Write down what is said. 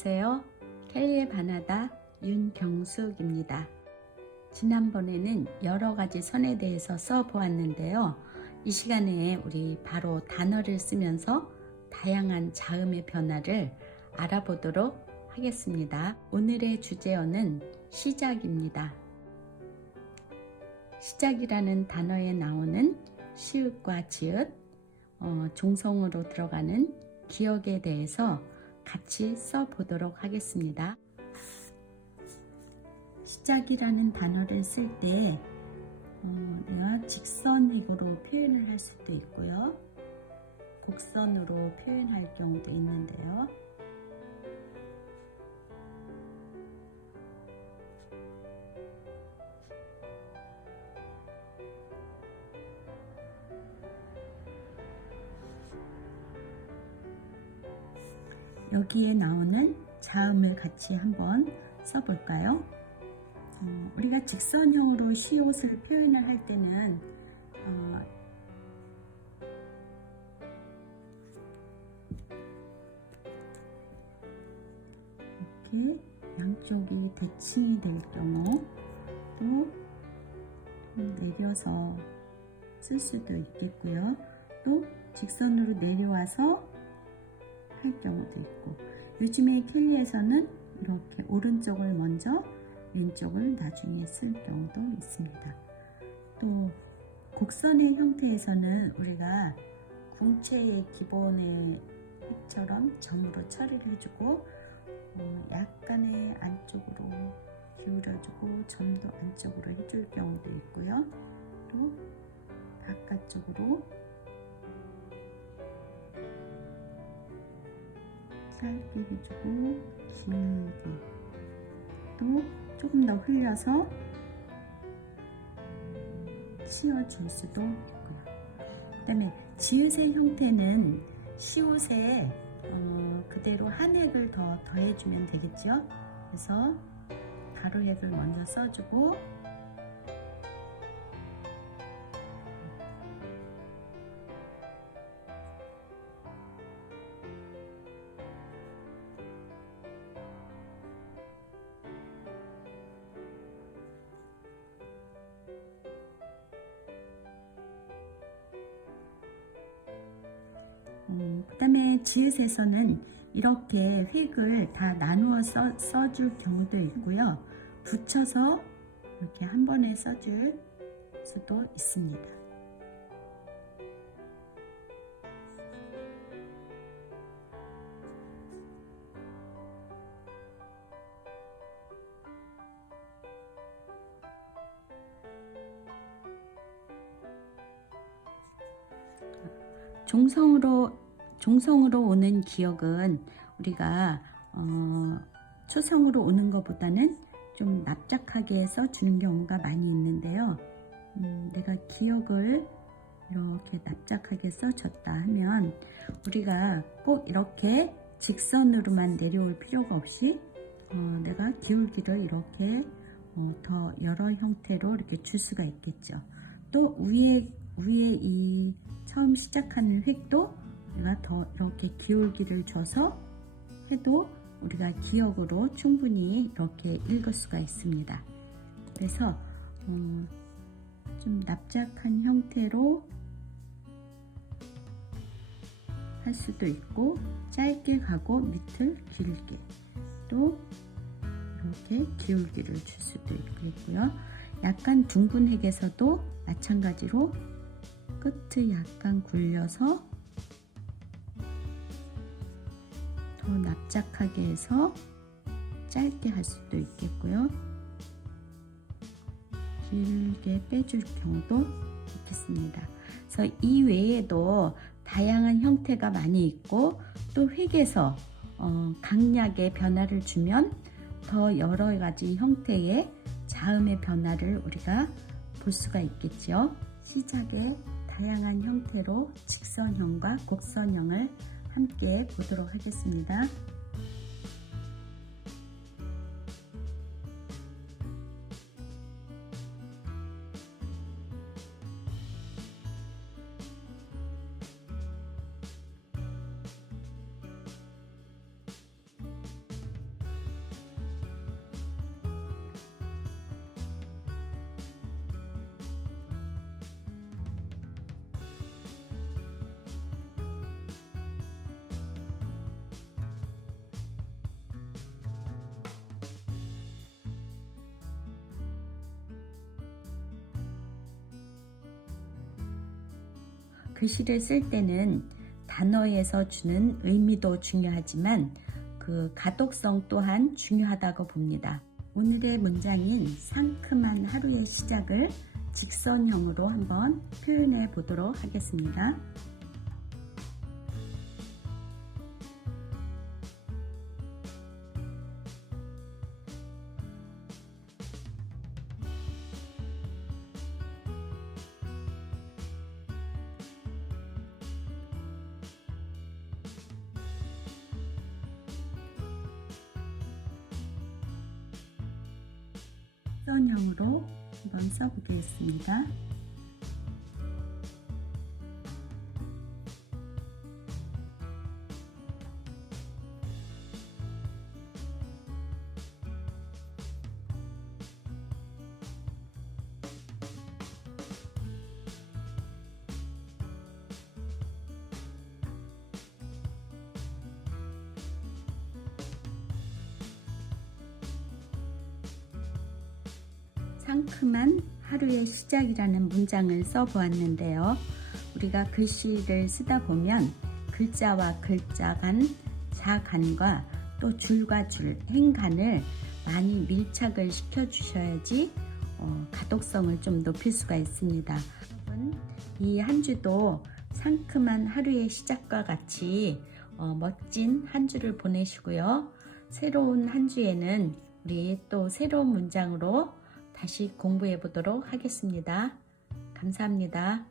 안녕하세요. 켈리의 바나다 윤경숙입니다. 지난번에는 여러 가지 선에 대해서 써보았는데요. 이 시간에 우리 바로 단어를 쓰면서 다양한 자음의 변화를 알아보도록 하겠습니다. 오늘의 주제어는 시작입니다. 시작이라는 단어에 나오는 시읒과 지읒, 어, 종성으로 들어가는 기억에 대해서 같이 써 보도록 하겠습니다. 시작이라는 단어를 쓸때 어, 내가 직선획으로 표현을 할 수도 있고요. 곡선으로 표현할 경우도 있는데요. 여기에 나오는 자음을 같이 한번 써볼까요? 어, 우리가 직선형으로 시옷을 표현을 할 때는 어, 이렇게 양쪽이 대칭이 될 경우 또 내려서 쓸 수도 있겠고요. 또 직선으로 내려와서 할 경우도 있고 요즘에 켈리에서는 이렇게 오른쪽을 먼저 왼쪽을 나중에 쓸 경우도 있습니다. 또 곡선의 형태에서는 우리가 궁체의 기본의 획처럼 점으로 처리를 해주고 어, 약간의 안쪽으로 기울여주고 점도 안쪽으로 해줄 경우도 있고요. 또 바깥쪽으로 짧게 해주고 길게 또 조금 더 흘려서 씌워줄 수도 있고요. 그 다음에 지읒의 형태는 시옷에 어, 그대로 한 획을 더 더해주면 되겠죠. 그래서 가로획을 먼저 써주고 음, 그 다음에 지읒에서는 이렇게 획을 다 나누어 써, 써줄 경우도 있고요. 붙여서 이렇게 한 번에 써줄 수도 있습니다. 종성으로 종성으로 오는 기억은 우리가 어, 초성으로 오는 것보다는 좀 납작하게 써주는 경우가 많이 있는데요. 음, 내가 기억을 이렇게 납작하게 써줬다 하면 우리가 꼭 이렇게 직선으로만 내려올 필요가 없이 어, 내가 기울기를 이렇게 어, 더 여러 형태로 이렇게 줄 수가 있겠죠. 또 위에 위에 이 처음 시작하는 획도 우리가 더 이렇게 기울기를 줘서 해도 우리가 기억으로 충분히 이렇게 읽을 수가 있습니다. 그래서 음, 좀 납작한 형태로 할 수도 있고 짧게 가고 밑을 길게 또 이렇게 기울기를 줄 수도 있고요. 약간 둥근 획에서도 마찬가지로 끝을 약간 굴려서 더 납작하게 해서 짧게 할 수도 있겠고요. 길게 빼줄 경우도 있겠습니다. 그래서 이 외에도 다양한 형태가 많이 있고 또 획에서 어, 강약의 변화를 주면 더 여러 가지 형태의 자음의 변화를 우리가 볼 수가 있겠죠. 시작에 다양한 형태로 직선형과 곡선형을 함께 보도록 하겠습니다. 글씨를 쓸 때는 단어에서 주는 의미도 중요하지만 그 가독성 또한 중요하다고 봅니다. 오늘의 문장인 상큼한 하루의 시작을 직선형으로 한번 표현해 보도록 하겠습니다. 직선형으로 한번 써보겠습니다. 상큼한 하루의 시작이라는 문장을 써보았는데요. 우리가 글씨를 쓰다 보면 글자와 글자 간, 자간과 또 줄과 줄, 행간을 많이 밀착을 시켜주셔야지 어, 가독성을 좀 높일 수가 있습니다. 이한 주도 상큼한 하루의 시작과 같이 어, 멋진 한 주를 보내시고요. 새로운 한 주에는 우리 또 새로운 문장으로 다시 공부해 보도록 하겠습니다. 감사합니다.